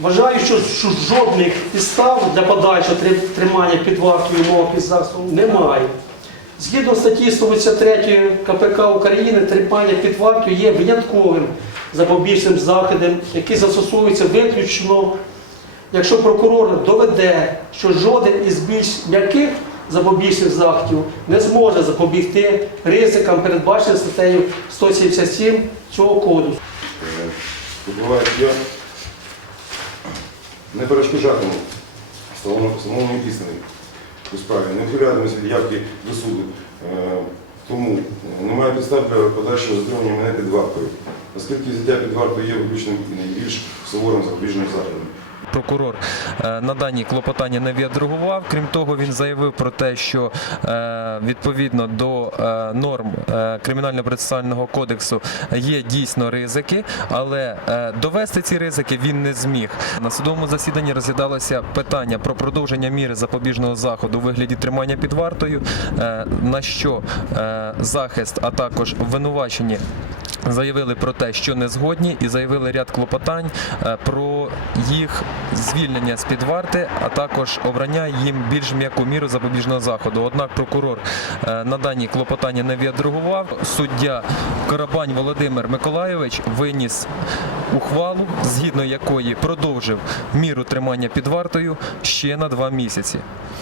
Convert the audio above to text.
Вважаю, що, що жодних підстав для подальшого тримання під вартою умов під захистом немає. Згідно статті 183 КПК України, тримання під вартою є винятковим запобіжним заходом, який застосовується виключно, якщо прокурор доведе, що жоден із більш м'яких запобіжних заходів не зможе запобігти ризикам, передбаченим статтею 177 цього кодексу. Не перешкоджатиму встановленим істини у справі, не ухилятимуся від явки до суду. Е, Тому немає підстав для подальшого затримання мене під вартою, оскільки взяття під вартою є виключним і найбільш суворим запобіжним заходом. Прокурор е, на дані клопотання не відреагував. Крім того, він заявив про те, що е, відповідно до е, норм кримінально-процесуального кодексу є дійсно ризики, але довести ці ризики він не зміг. На судовому засіданні розглядалося питання про продовження міри запобіжного заходу у вигляді тримання під вартою, на що захист, а також обвинувачені заявили про те, що не згодні, і заявили ряд клопотань е, про їх звільнення з під варти, а також обрання їм більш м'яку міру запобіжного заходу. Однак прокурор е, на дані клопотання не відреагував. Суддя Карабань Володимир Миколайович виніс ухвалу, згідно якої продовжив міру тримання під вартою ще на два місяці.